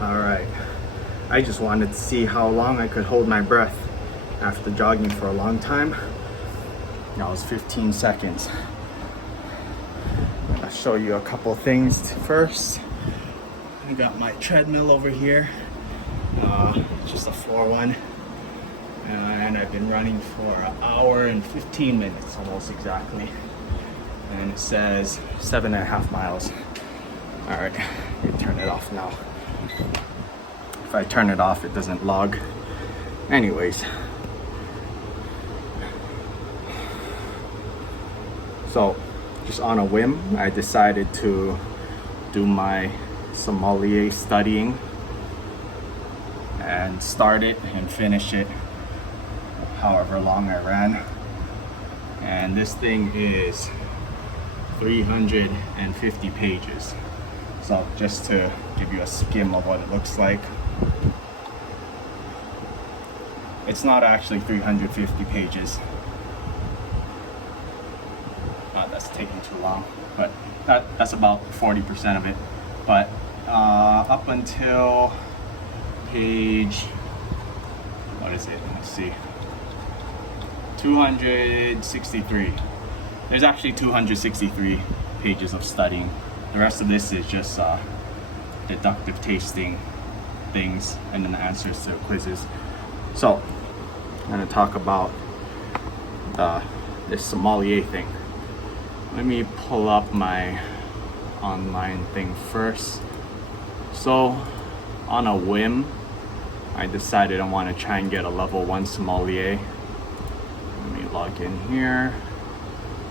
All right, I just wanted to see how long I could hold my breath after jogging for a long time. That was 15 seconds. I'll show you a couple things first. I got my treadmill over here, just a floor one, and I've been running for an hour and 15 minutes, almost exactly. And it says 7.5 miles. All right, let me turn it off now. If I turn it off, it doesn't log. Anyways, so just on a whim, I decided to do my sommelier studying and start it and finish it however long I ran. And this thing is 350 pages. So just to give you a skim of what it looks like, it's not actually 350 pages. That's taking too long, but that's about 40% of it. But up until page, what is it? Let's see, 263. There's actually 263 pages of studying. The rest of this is just deductive tasting things and then the answers to quizzes. So I'm going to talk about this sommelier thing. Let me pull up my online thing first. So on a whim, I decided I want to try and get a level 1 sommelier. Let me log in here.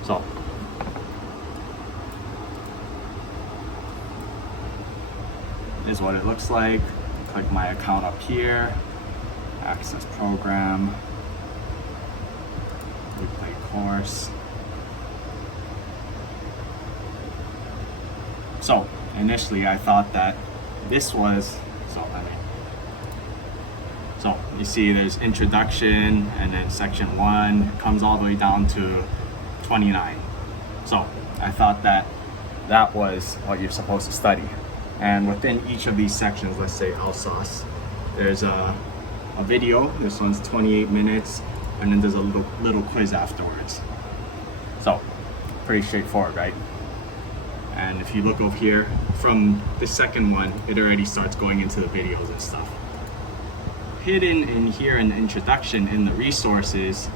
So this is what it looks like. Click my account up here, access program, replay course. So initially I thought that this was, so you see there's introduction and then section 1 comes all the way down to 29. So I thought that that was what you're supposed to study. And within each of these sections, let's say Alsace, there's a video. This one's 28 minutes, and then there's a little quiz afterwards. So pretty straightforward, right? And if you look over here, from the second one, it already starts going into the videos and stuff. Hidden in here in the introduction in the resources,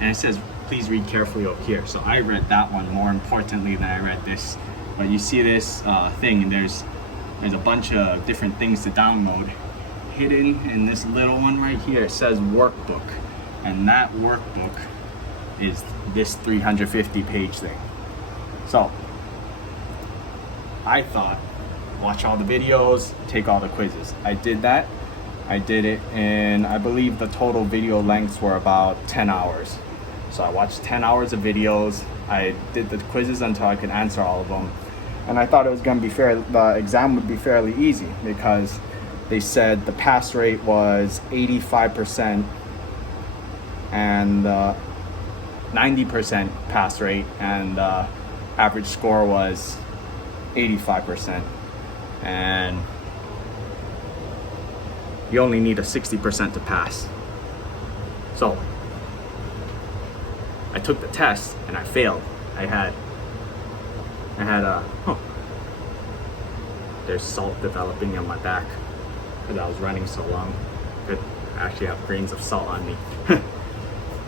and it says, please read carefully over here. So I read that one more importantly than I read this. But you see this thing, and there's a bunch of different things to download. Hidden in this little one right here, it says workbook. And that workbook is this 350 page thing. So I thought, watch all the videos, take all the quizzes. I did that. I did it in, I believe the total video lengths were about 10 hours. So I watched 10 hours of videos. I did the quizzes until I could answer all of them. And I thought it was going to be fair, the exam would be fairly easy because they said the pass rate was 85% and 90% pass rate, and average score was 85%. And you only need a 60% to pass. So I took the test and I failed. I had there's salt developing on my back because I was running so long. I actually have grains of salt on me.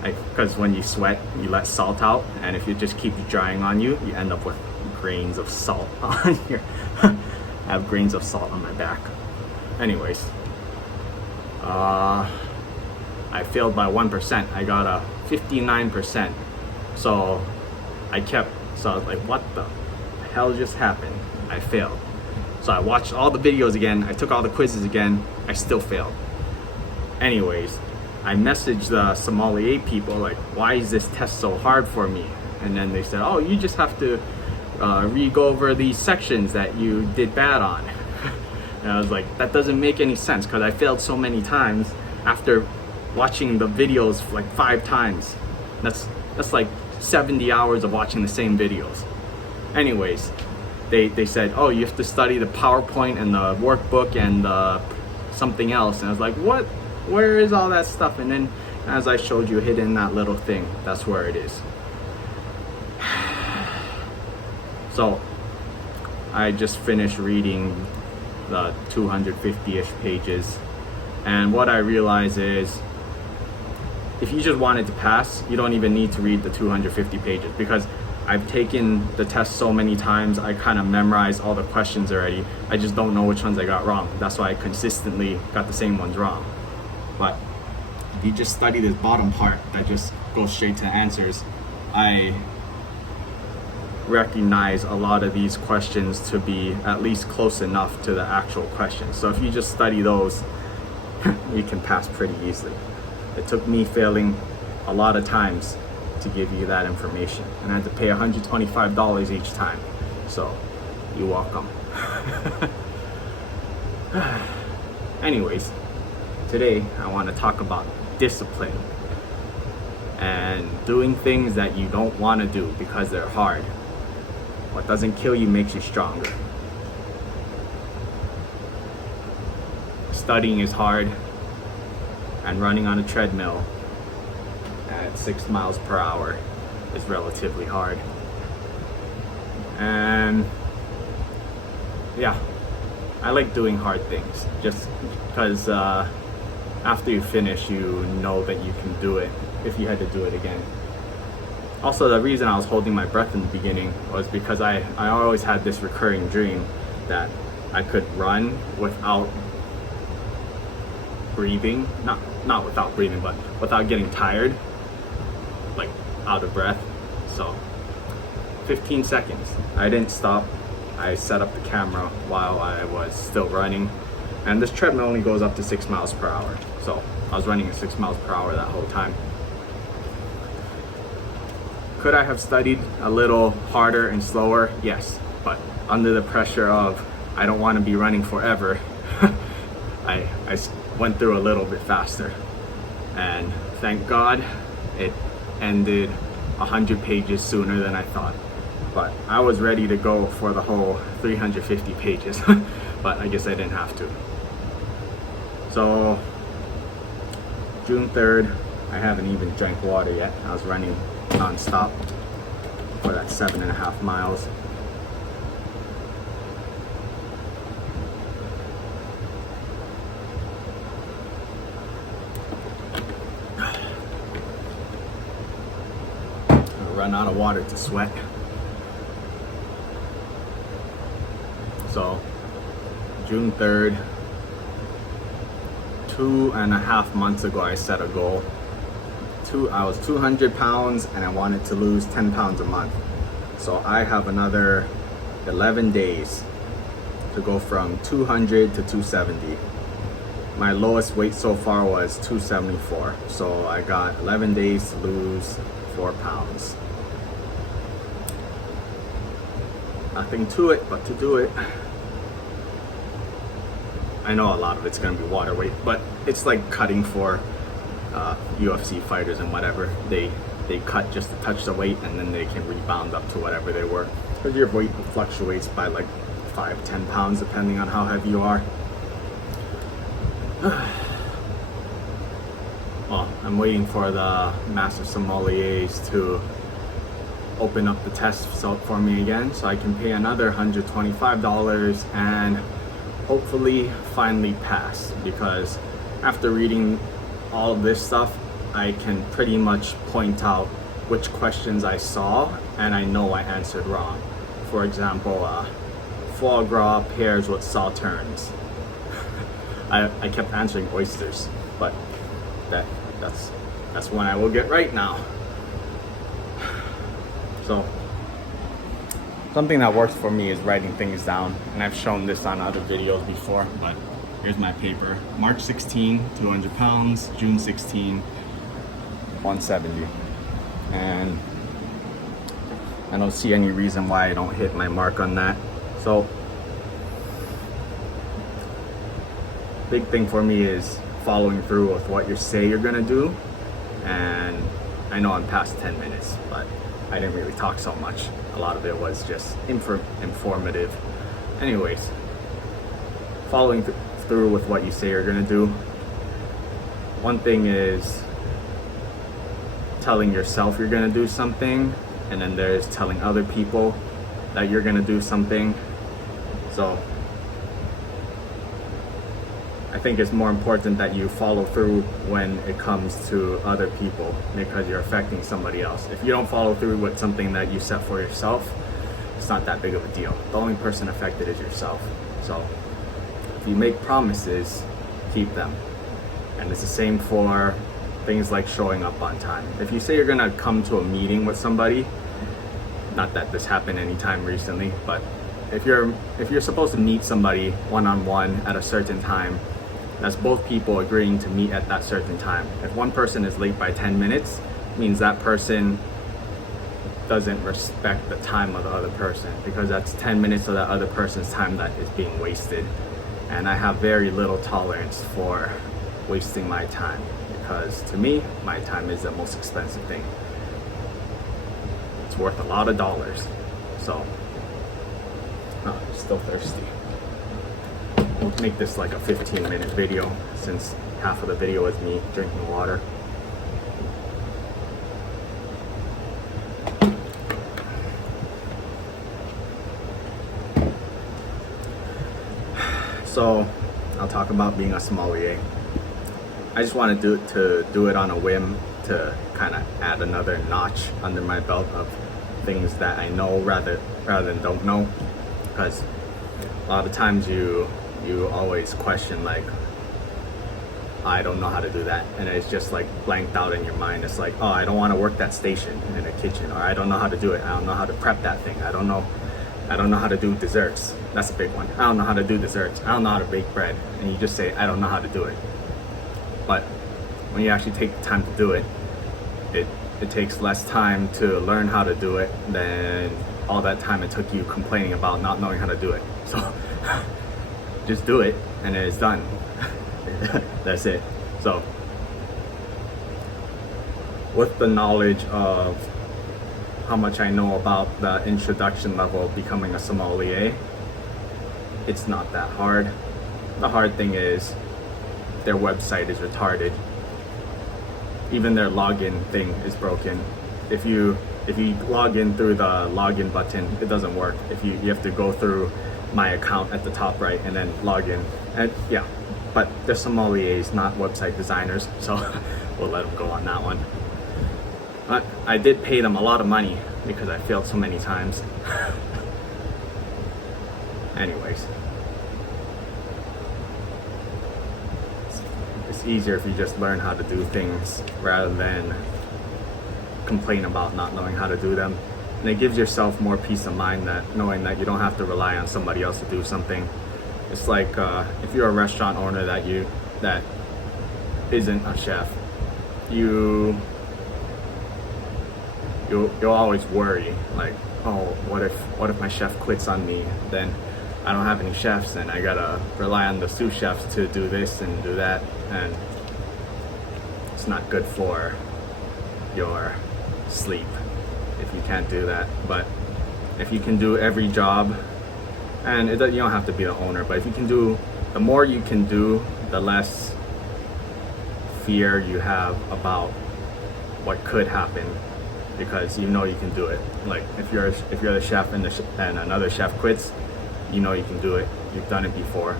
Because when you sweat, you let salt out, and if it just keeps drying on you, you end up with grains of salt on your I have grains of salt on my back. Anyways, I failed by 1%. I got a 59%. So I was like, what the hell just happened? I failed. So I watched all the videos again. I took all the quizzes again. I still failed. Anyways, I messaged the sommelier people like, why is this test so hard for me? And then they said, oh, you just have to re-go over these sections that you did bad on. And I was like, that doesn't make any sense because I failed so many times after watching the videos like 5 times. That's like 70 hours of watching the same videos. Anyways, they said, oh, you have to study the PowerPoint and the workbook and something else. And I was like, what? Where is all that stuff? And then as I showed you, hidden in that little thing, that's where it is. So I just finished reading the 250-ish pages, and what I realized is if you just wanted to pass, you don't even need to read the 250 pages, because I've taken the test so many times, I kind of memorized all the questions already. I just don't know which ones I got wrong. That's why I consistently got the same ones wrong. But if you just study this bottom part that just goes straight to the answers, I recognize a lot of these questions to be at least close enough to the actual questions. So if you just study those, you can pass pretty easily. It took me failing a lot of times to give you that information, and I had to pay $125 each time. So you're welcome. Anyways, today I want to talk about discipline and doing things that you don't want to do because they're hard. What doesn't kill you makes you stronger. Studying is hard, and running on a treadmill at 6 miles per hour is relatively hard. And yeah, I like doing hard things just because after you finish, you know that you can do it if you had to do it again. Also, the reason I was holding my breath in the beginning was because I always had this recurring dream that I could run without breathing, not without breathing, but without getting tired, like out of breath. So 15 seconds, I didn't stop. I set up the camera while I was still running, and this treadmill only goes up to 6 miles per hour. So I was running at 6 miles per hour that whole time. Could I have studied a little harder and slower? Yes, but under the pressure of I don't want to be running forever, I went through a little bit faster, and thank God it ended 100 pages sooner than I thought. But I was ready to go for the whole 350 pages, but I guess I didn't have to. So June 3rd, I haven't even drank water yet. I was running non-stop for that 7.5 miles. Run out of water to sweat. So June 3rd, 2.5 months ago, I set a goal. I was 200 pounds and I wanted to lose 10 pounds a month. So I have another 11 days to go from 200 to 270. My lowest weight so far was 274. So I got 11 days to lose 4 pounds. Nothing to it but to do it. I know a lot of it's gonna be water weight, but it's like cutting for UFC fighters and whatever. They cut just to touch the weight, and then they can rebound up to whatever they were. Because your weight fluctuates by like 5-10 pounds depending on how heavy you are. Well, I'm waiting for the master sommeliers to open up the test for me again, so I can pay another $125 and hopefully finally pass. Because after reading all of this stuff, I can pretty much point out which questions I saw and I know I answered wrong. For example, foie gras pairs with sauternes. I kept answering oysters, but that's one I will get right now. So something that works for me is writing things down, and I've shown this on other videos before, but here's my paper. March 16, 200 pounds, June 16, 170. And I don't see any reason why I don't hit my mark on that. So big thing for me is following through with what you say you're gonna do. And I know I'm past 10 minutes, but I didn't really talk so much. A lot of it was just informative. Anyways, following through with what you say you're gonna do. One thing is telling yourself you're gonna do something, and then there's telling other people that you're gonna do something. So I think it's more important that you follow through when it comes to other people, because you're affecting somebody else. If you don't follow through with something that you set for yourself, it's not that big of a deal. The only person affected is yourself. So if you make promises, keep them. And it's the same for things like showing up on time. If you say you're gonna come to a meeting with somebody, not that this happened anytime recently, but if you're supposed to meet somebody one-on-one at a certain time, that's both people agreeing to meet at that certain time. If one person is late by 10 minutes, it means that person doesn't respect the time of the other person, because that's 10 minutes of that other person's time that is being wasted. And I have very little tolerance for wasting my time, because to me, my time is the most expensive thing. It's worth a lot of dollars. So, oh, I'm still thirsty. We'll make this like a 15-minute video, since half of the video is me drinking water. So I'll talk about being a sommelier. I just wanted to do it on a whim, to kind of add another notch under my belt of things that I know rather than don't know, because a lot of times you always question, like, I don't know how to do that, and it's just like blanked out in your mind. It's like, oh, I don't want to work that station in a kitchen, or I don't know how to do it. I don't know how to prep that thing. I don't know how to do desserts. That's a big one. I don't know how to do desserts. I don't know how to bake bread. And you just say, I don't know how to do it. But when you actually take the time to do it, it takes less time to learn how to do it than all that time it took you complaining about not knowing how to do it. So just do it, and it's done. That's it. So with the knowledge of how much I know about the introduction level of becoming a sommelier, it's not that hard. The hard thing is their website is retarded. Even their login thing is broken. If you log in through the login button, it doesn't work. If you have to go through my account at the top right and then log in. And yeah, but they're sommeliers, not website designers, so we'll let them go on that one. But I did pay them a lot of money because I failed so many times. Anyways, it's easier if you just learn how to do things rather than complain about not knowing how to do them. And it gives yourself more peace of mind, that knowing that you don't have to rely on somebody else to do something. It's like if you're a restaurant owner that isn't a chef, you'll always worry, like, oh, what if my chef quits on me? Then I don't have any chefs, and I gotta rely on the sous chefs to do this and do that, and it's not good for your sleep if you can't do that. But if you can do every job, and you don't have to be the owner, but if you can do, the more you can do, the less fear you have about what could happen, because you know you can do it. Like if you're the chef and another chef quits, you know you can do it. You've done it before.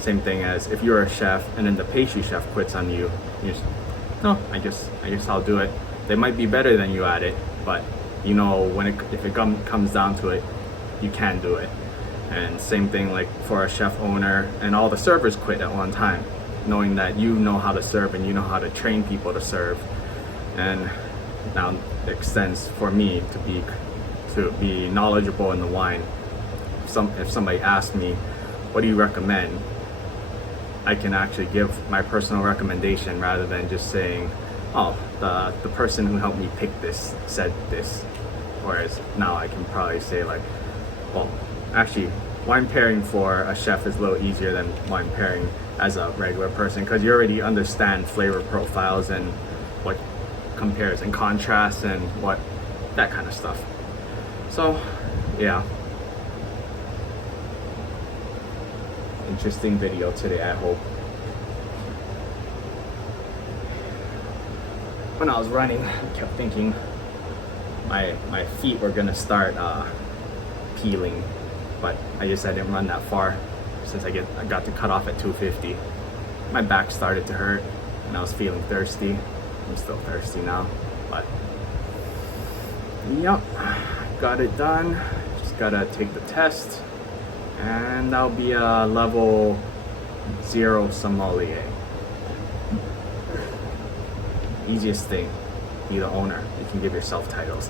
Same thing as if you're a chef and then the pastry chef quits on you. You just, no, I guess I'll do it. They might be better than you at it, but you know if it comes down to it, you can do it. And same thing like for a chef owner and all the servers quit at one time, knowing that you know how to serve and you know how to train people to serve. And now it extends for me to be knowledgeable in the wine. If somebody asks me, what do you recommend? I can actually give my personal recommendation rather than just saying, oh, the person who helped me pick this said this. Whereas now I can probably say like, well, actually, wine pairing for a chef is a little easier than wine pairing as a regular person, because you already understand flavor profiles and what compares and contrasts and what that kind of stuff. So yeah, interesting video today, I hope. When I was running, I kept thinking my feet were gonna start peeling, but I didn't run that far since I got to cut off at 250. My back started to hurt and I was feeling thirsty. I'm still thirsty now, but yep, got it done. Just gotta take the test, and I'll be a level 0 sommelier. Easiest thing, be the owner. You can give yourself titles.